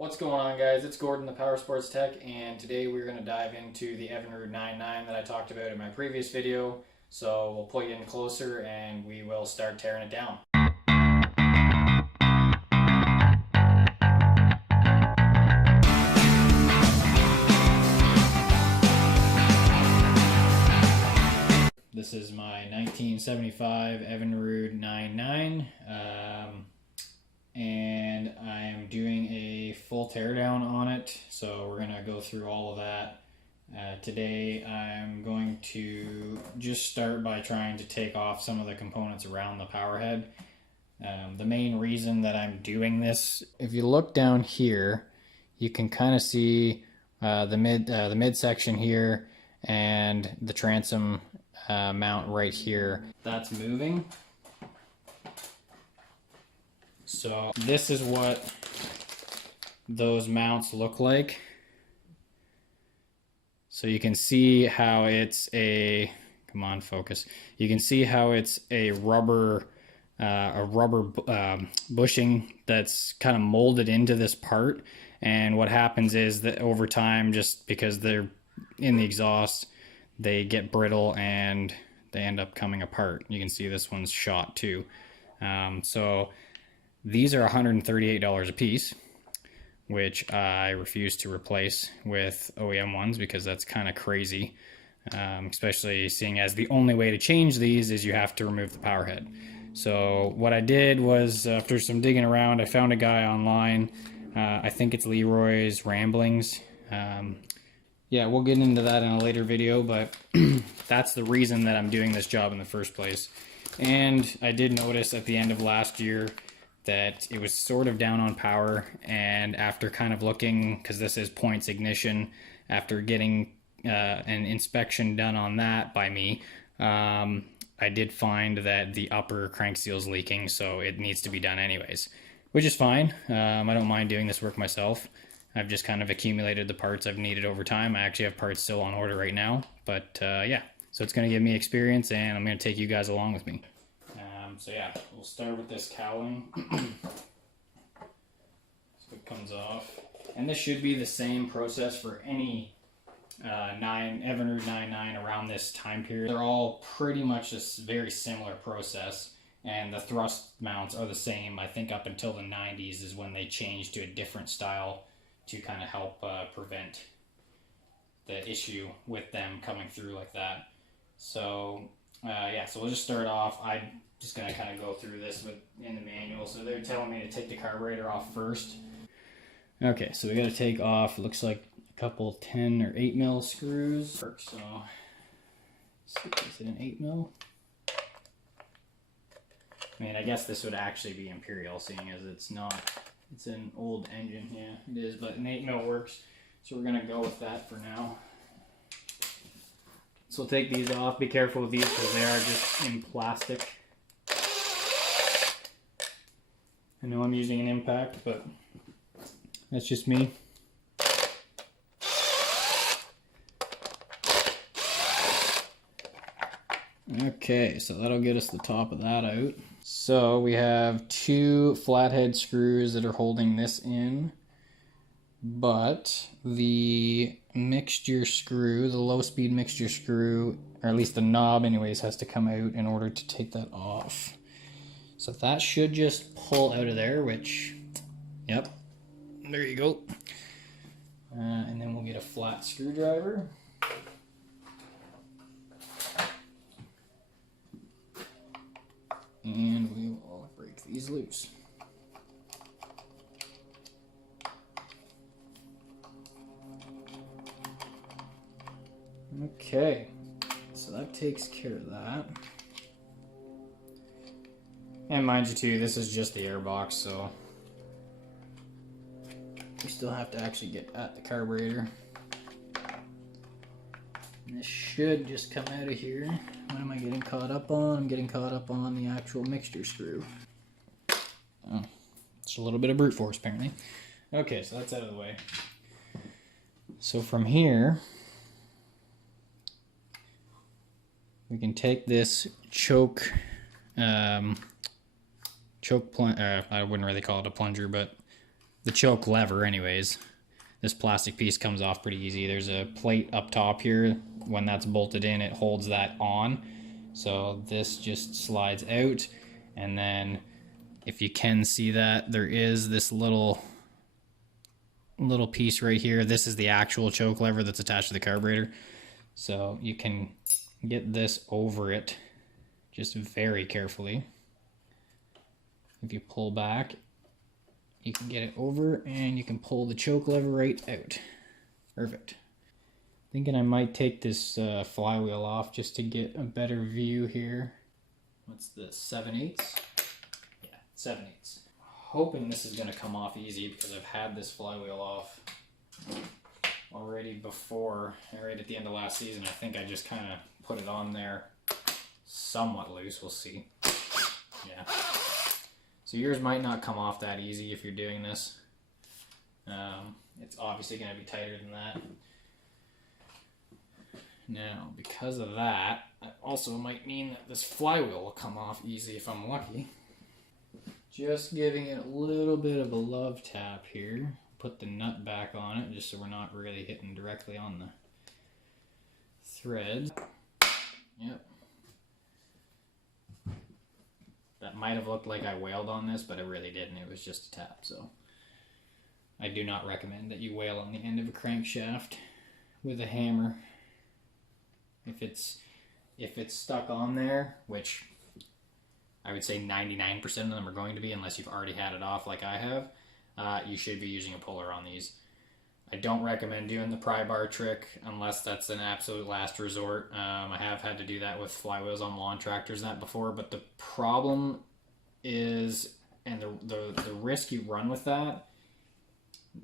What's going on, guys? It's Gordon, the Power Sports Tech, and today we're going to dive into the Evinrude 9.9 that I talked about in my previous video. So we'll pull you in closer and we will start tearing it down. This is my 1975 Evinrude 9.9. And I'm doing a full teardown on it, so we're going to go through all of that. Today I'm going to just start by trying to take off some of the components around the Powerhead. The main reason that I'm doing this, if you look down here, you can kind of see the midsection here and the transom mount right here. That's moving. So this is what those mounts look like. So you can see how it's a, come on, focus. You can see how it's a rubber bushing that's kind of molded into this part. And what happens is that over time, just because they're in the exhaust, they get brittle and they end up coming apart. You can see this one's shot too. So these are $138 a piece, which I refuse to replace with OEM ones because that's kind of crazy, especially seeing as the only way to change these is you have to remove the power head. So what I did was, after some digging around, I found a guy online. I think it's Leroy's Ramblings. Yeah, we'll get into that in a later video, but that's the reason that I'm doing this job in the first place. And I did notice at the end of last year that it was sort of down on power, and after kind of looking, because this is points ignition, after getting an inspection done on that by me, I did find that the upper crank seal is leaking, so it needs to be done anyways, which is fine. I don't mind doing this work myself. I've just kind of accumulated the parts I've needed over time. I actually have parts still on order right now, but yeah, so it's going to give me experience, and I'm going to take you guys along with me. So yeah, we'll start with this cowling. So it comes off. And this should be the same process for any Evinrude 9.9 around this time period. They're all pretty much a very similar process, and the thrust mounts are the same. I think up until the 90s is when they changed to a different style to kind of help prevent the issue with them coming through like that. So yeah, so we'll just start off. I'm just going to kind of go through this in the manual. So they're telling me to take the carburetor off first. Okay, so we got to take off, looks like a couple 10 or 8 mil screws. So, is it an 8 mil? I mean, I guess this would actually be Imperial, seeing as it's not, it's an old engine. Yeah, it is, but an 8 mil works. So we're going to go with that for now. So we'll take these off. Be careful with these because they are just in plastic. I know I'm using an impact, but that's just me. Okay, so that'll get us the top of that out. So we have 2 flathead screws that are holding this in, but the mixture screw, the low speed mixture screw, or at least the knob anyways, has to come out in order to take that off. So that should just pull out of there, which, yep, there you go. And then we'll get a flat screwdriver. And we will break these loose. Okay, so that takes care of that. And mind you too, this is just the air box, so we still have to actually get at the carburetor. And this should just come out of here. What am I getting caught up on? I'm getting caught up on the actual mixture screw. Oh, it's a little bit of brute force apparently. Okay, so that's out of the way. So from here, we can take this choke I wouldn't really call it a plunger, but the choke lever anyways. This plastic piece comes off pretty easy. There's a plate up top here. When that's bolted in, it holds that on. So this just slides out, and then if you can see that, there is this little piece right here. This is the actual choke lever that's attached to the carburetor. So you can get this over it just very carefully. If you pull back, you can get it over and you can pull the choke lever right out. Perfect. Thinking I might take this flywheel off just to get a better view here. What's this, 7/8? Yeah, 7/8. Hoping this is going to come off easy because I've had this flywheel off already before, right at the end of last season. I think I just kind of put it on there somewhat loose. We'll see. Yeah. So yours might not come off that easy if you're doing this. It's obviously going to be tighter than that. Now, because of that, it also might mean that this flywheel will come off easy if I'm lucky. Just giving it a little bit of a love tap here. Put the nut back on it just so we're not really hitting directly on the thread. Yep. That might have looked like I wailed on this, but it really didn't. It was just a tap, so I do not recommend that you wail on the end of a crankshaft with a hammer. If it's stuck on there, which I would say 99% of them are going to be unless you've already had it off like I have, you should be using a puller on these. I don't recommend doing the pry bar trick unless that's an absolute last resort. I have had to do that with flywheels on lawn tractors before, but the problem is, and the risk you run with that,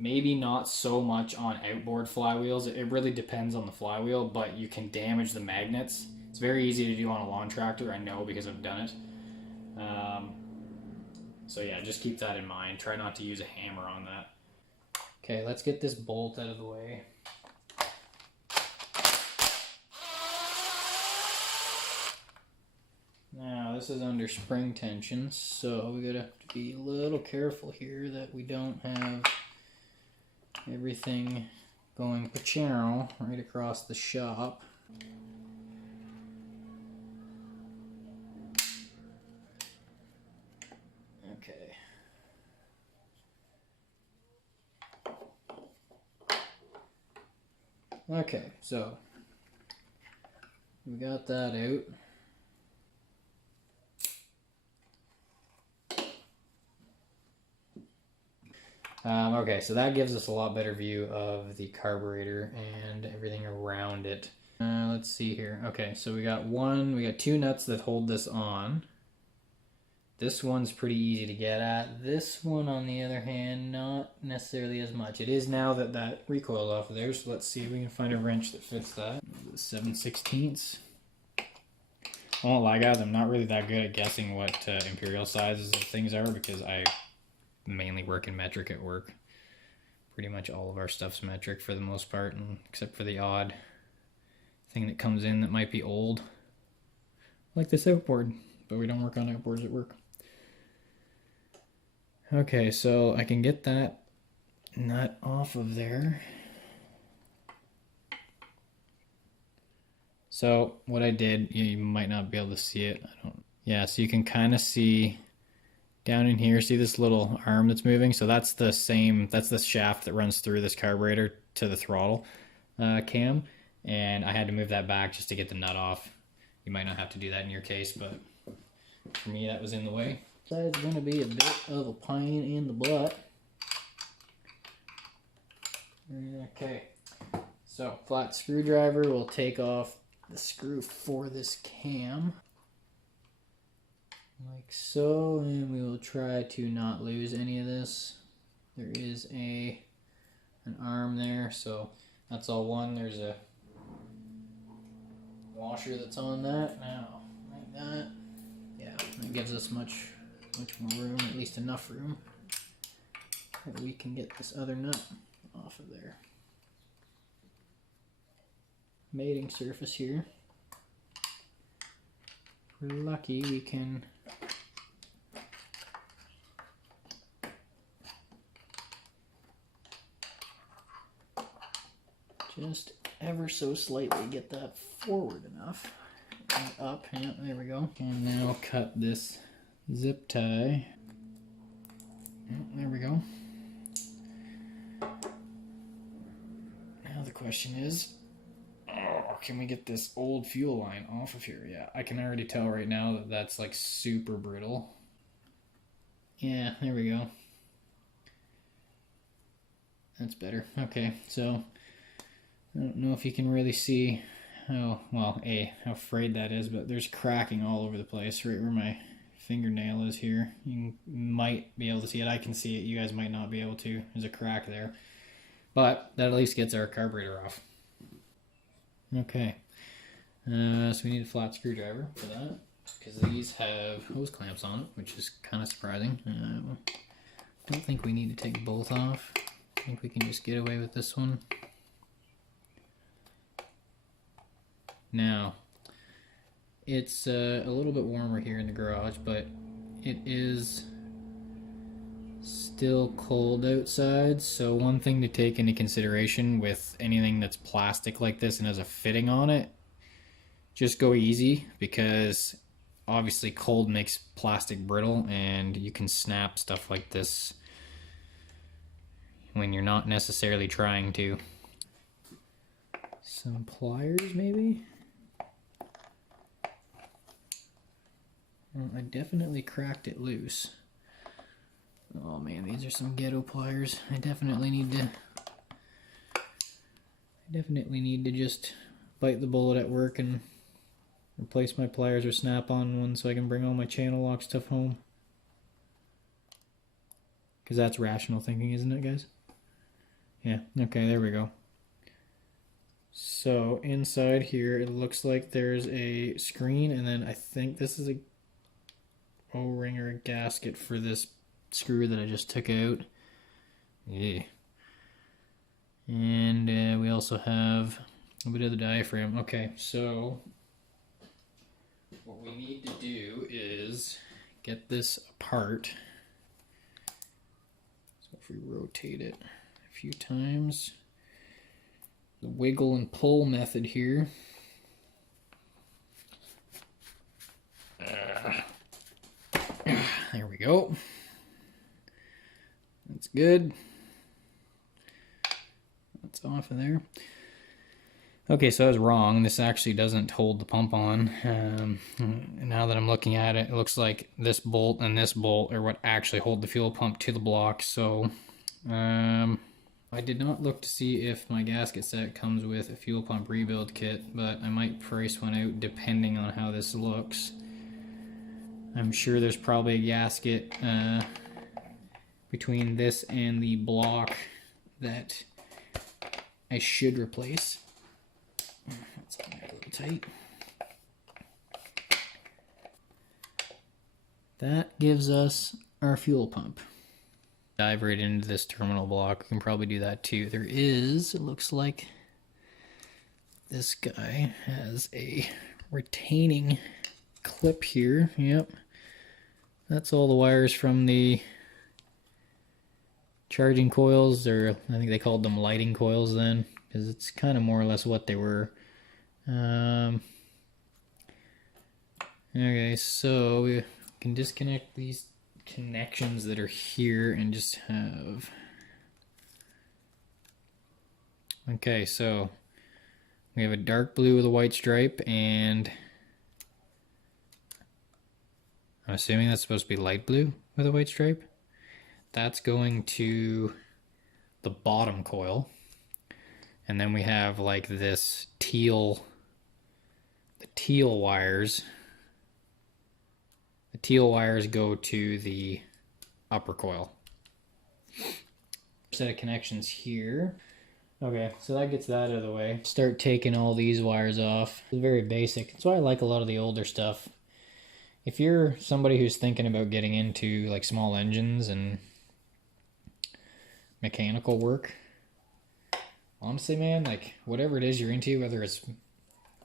maybe not so much on outboard flywheels. It really depends on the flywheel, but you can damage the magnets. It's very easy to do on a lawn tractor, I know because I've done it. So yeah, just keep that in mind. Try not to use a hammer on that. Okay, let's get this bolt out of the way. Now, this is under spring tension, so we gotta have to be a little careful here that we don't have everything going pachero right across the shop. Okay. Okay, so we got that out. Okay, so that gives us a lot better view of the carburetor and everything around it. Let's see here. Okay, so we got two nuts that hold this on. This one's pretty easy to get at. This one, on the other hand, not necessarily as much. It is now that that recoiled off of there, so let's see if we can find a wrench that fits that. 7/16. I won't lie, guys, I'm not really that good at guessing what imperial sizes of things are because I mainly work in metric at work. Pretty much all of our stuff's metric for the most part, and except for the odd thing that comes in that might be old. Like this outboard, but we don't work on outboards at work. Okay, so I can get that nut off of there. So what I did, you might not be able to see it. Yeah, so you can kind of see down in here, see this little arm that's moving? So that's the shaft that runs through this carburetor to the throttle cam. And I had to move that back just to get the nut off. You might not have to do that in your case, but for me that was in the way. So it's going to be a bit of a pain in the butt. Okay, so flat screwdriver will take off the screw for this cam. Like so, and we will try to not lose any of this. There is an arm there, so that's all one. There's a washer that's on that now, like that. Yeah, that gives us much more room, at least enough room that we can get this other nut off of there. Mating surface here. If we're lucky, we can Just ever so slightly get that forward enough. And up, yeah, there we go. And now cut this zip tie. Yeah, there we go. Now the question is, can we get this old fuel line off of here? Yeah, I can already tell right now that that's like super brittle. Yeah, there we go. That's better. Okay, so I don't know if you can really see how, well, how frayed that is, but there's cracking all over the place right where my fingernail is here. You might be able to see it. I can see it. You guys might not be able to. There's a crack there. But that at least gets our carburetor off. Okay. So we need a flat screwdriver for that, because these have hose clamps on it, which is kind of surprising. I don't think we need to take both off. I think we can just get away with this one. Now, it's a little bit warmer here in the garage, but it is still cold outside, so one thing to take into consideration with anything that's plastic like this and has a fitting on it, just go easy, because obviously cold makes plastic brittle and you can snap stuff like this when you're not necessarily trying to. Some pliers maybe? Well, I definitely cracked it loose. Oh man, these are some ghetto pliers. I definitely need to just bite the bullet at work and replace my pliers or snap-on ones so I can bring all my channel lock stuff home. Because that's rational thinking, isn't it, guys? Yeah, okay, there we go. So inside here it looks like there's a screen, and then I think this is a O-ring or a gasket for this screw that I just took out. Yeah. And we also have a bit of the diaphragm. Okay, so what we need to do is get this apart. So if we rotate it a few times, the wiggle and pull method here. There we go. That's good. That's off of there. Okay, so I was wrong. This actually doesn't hold the pump on. Now that I'm looking at it, it looks like this bolt and this bolt are what actually hold the fuel pump to the block. So I did not look to see if my gasket set comes with a fuel pump rebuild kit, but I might price one out depending on how this looks. I'm sure there's probably a gasket between this and the block that I should replace. That's a little tight. That gives us our fuel pump. Dive right into this terminal block. We can probably do that too. There is, it looks like this guy has a retaining clip here. Yep. That's all the wires from the charging coils, or I think they called them lighting coils then, because it's kind of more or less what they were. Okay, so we can disconnect these connections that are here and just have... Okay, so we have a dark blue with a white stripe, and I'm assuming that's supposed to be light blue with a white stripe. That's going to the bottom coil. And then we have like this teal, the teal wires. The teal wires go to the upper coil. Set of connections here. Okay, so that gets that out of the way. Start taking all these wires off. It's very basic. That's why I like a lot of the older stuff. If you're somebody who's thinking about getting into like small engines and mechanical work, honestly, man, like whatever it is you're into, whether it's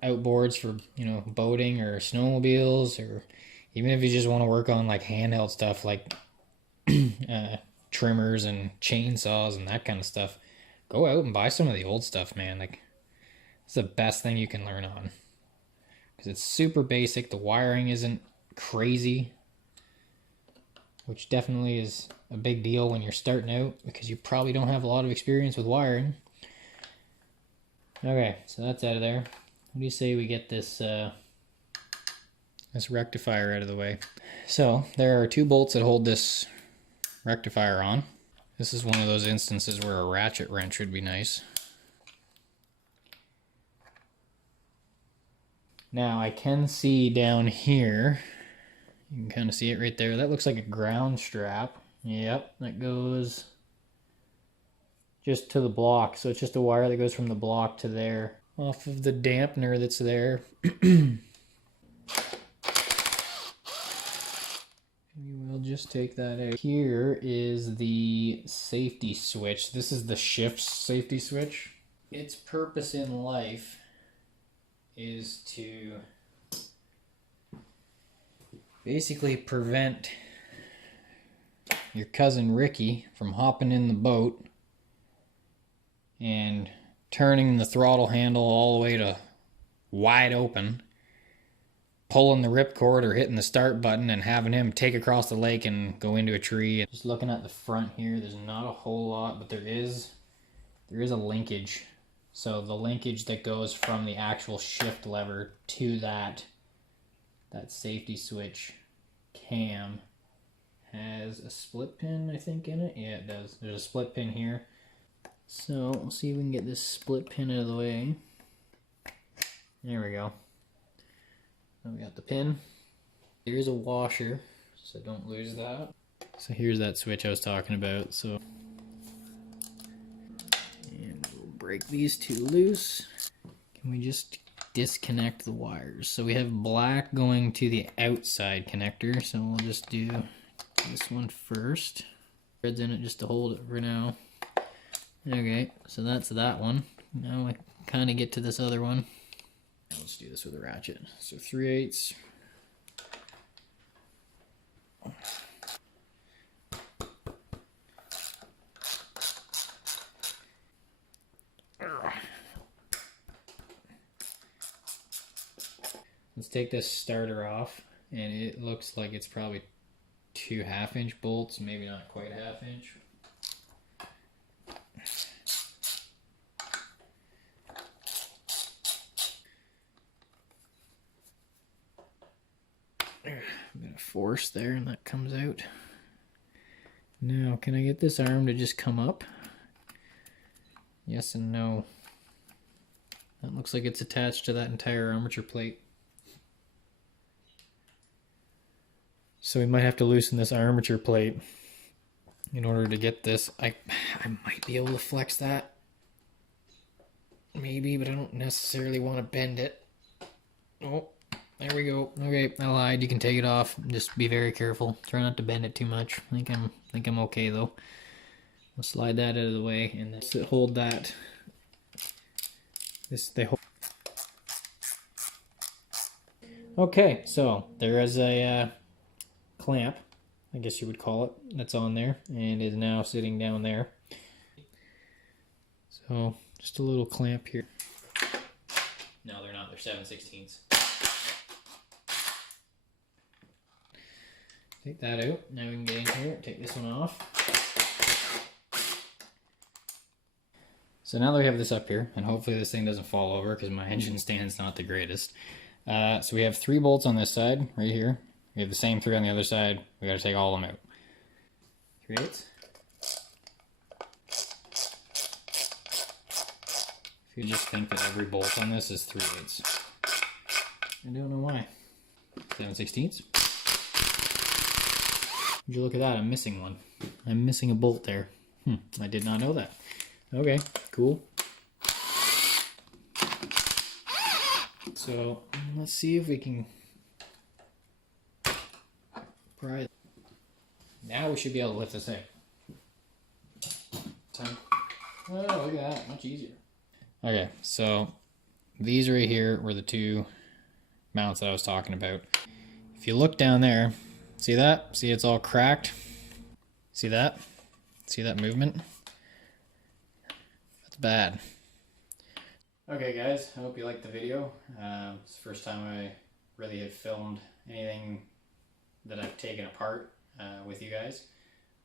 outboards for, you know, boating or snowmobiles, or even if you just want to work on like handheld stuff like trimmers and chainsaws and that kind of stuff, go out and buy some of the old stuff, man. Like, it's the best thing you can learn on. Because it's super basic. The wiring isn't crazy, which definitely is a big deal when you're starting out because you probably don't have a lot of experience with wiring. Okay, so that's out of there. What do you say we get this rectifier out of the way? So there are 2 bolts that hold this rectifier on. This is one of those instances where a ratchet wrench would be nice. Now I can see down here, you can kind of see it right there. That looks like a ground strap. Yep, that goes just to the block. So it's just a wire that goes from the block to there, off of the dampener that's there. We will just take that out. Here is the safety switch. This is the shift safety switch. Its purpose in life is to basically prevent your cousin Ricky from hopping in the boat and turning the throttle handle all the way to wide open, pulling the ripcord or hitting the start button and having him take across the lake and go into a tree. Just looking at the front here, there's not a whole lot, but there is a linkage. So the linkage that goes from the actual shift lever to that safety switch cam has a split pin, I think, in it. Yeah, it does. There's a split pin here. So we'll see if we can get this split pin out of the way. There we go. Now we got the pin. Here's a washer, so don't lose that. So here's that switch I was talking about. So, and we'll break these 2 loose. Can we just disconnect the wires? So we have black going to the outside connector. So we'll just do this one first. Threads in it just to hold it for now. Okay, so that's that one. Now I kind of get to this other one. Let's do this with a ratchet. So 3/8. Let's take this starter off, and it looks like it's probably 2 1/2-inch bolts, maybe not quite 1/2 inch. A bit of force there, and that comes out. Now, can I get this arm to just come up? Yes and no. That looks like it's attached to that entire armature plate. So we might have to loosen this armature plate in order to get this. I might be able to flex that. Maybe, but I don't necessarily want to bend it. Oh, there we go. Okay, I lied. You can take it off. Just be very careful. Try not to bend it too much. I think I'm okay though. I'll slide that out of the way and then hold that. They hold. Okay, so there is a clamp, I guess you would call it, that's on there and is now sitting down there. So just a little clamp here. No, they're not. They're 7/16. Take that out. Now we can get in here. Take this one off. So now that we have this up here, and hopefully this thing doesn't fall over because my engine stand's not the greatest. So we have 3 bolts on this side, right here. We have the same 3 on the other side. We got to take all of them out. 3/8. If you just think that every bolt on this is 3/8. I don't know why. 7/16. Would you look at that? I'm missing one. I'm missing a bolt there. I did not know that. Okay, cool. So let's see if we can pry. Now we should be able to lift this thing. Oh, look at that, much easier. Okay, so these right here were the 2 mounts that I was talking about. If you look down there, see that? See it's all cracked? See that? See that movement? bad. Okay guys, I hope you liked the video. It's the first time I really have filmed anything that I've taken apart with you guys.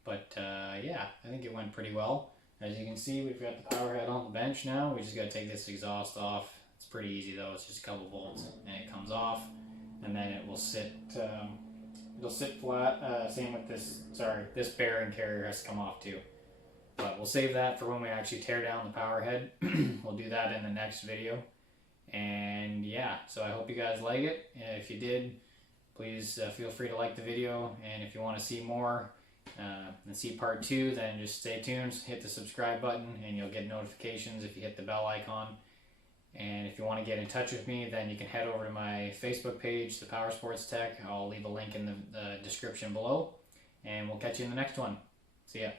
But yeah, I think it went pretty well. As you can see, we've got the power head on the bench now. We just got to take this exhaust off. It's pretty easy though. It's just a couple bolts and it comes off, and then it will sit. It'll sit flat. Same with this. Sorry, this bearing carrier has to come off too. But we'll save that for when we actually tear down the power head. We'll do that in the next video. And yeah, so I hope you guys like it. If you did, please feel free to like the video. And if you want to see more and see part 2, then just stay tuned. Hit the subscribe button and you'll get notifications if you hit the bell icon. And if you want to get in touch with me, then you can head over to my Facebook page, The Power Sports Tech. I'll leave a link in the description below. And we'll catch you in the next one. See ya.